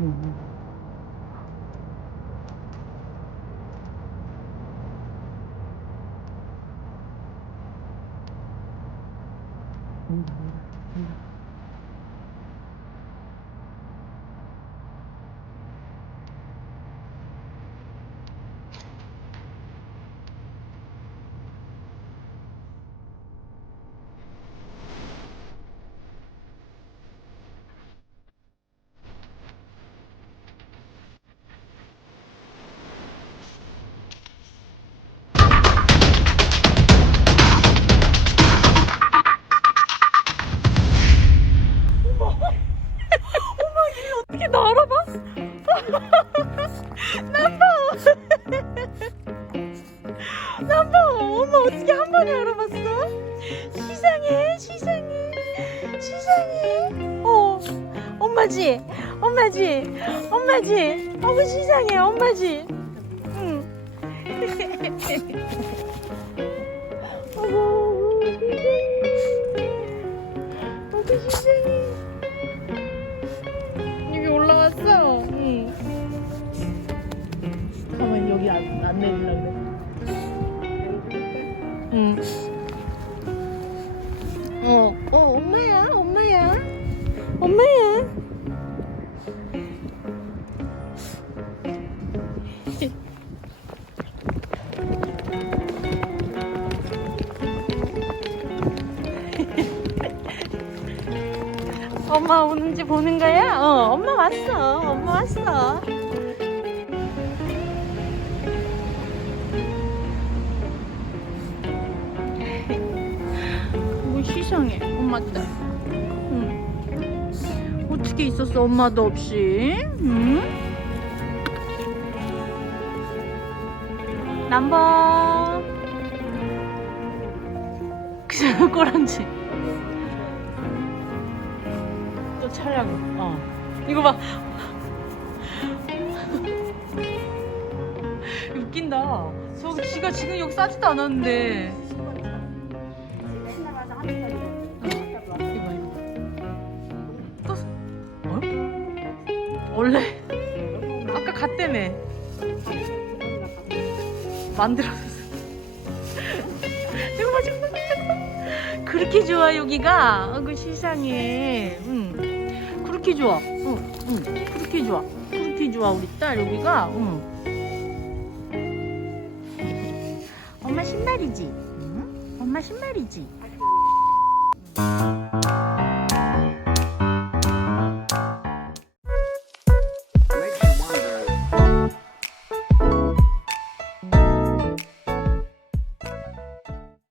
응. 온 알아봤어? 남보! 남보! 엄마 어떻게 한 번에 알아봤어? 시상해, 시상해, 시상해. 어, 엄마지? 엄마지? 엄마지? 어머 시상해, 엄마지? 응. 안, 안 내리려 그래. 응. 어, 어, 엄마야, 엄마야, 엄마야. 엄마 오는지 보는 거야? 어, 엄마 왔어. 엄마 왔어. 뭐 시상해, 엄마 딸. 응. 어떻게 있었어, 엄마도 없이? 응? 남보. 그냥 꼬랑지. 또 차량. 어. 이거 봐. 웃긴다. 저 지가 지금 여기 싸지도 않았는데. 원래 아까 갔다며 만들었어. 잠깐만 잠깐만 잠깐만. 그렇게 좋아 여기가. 아그 세상에. 응. 그렇게 좋아. 응. 응. 그렇게 좋아. 그렇게 좋아 우리 딸 여기가. 응. 엄마 신발이지? 응? 엄마 신발이지?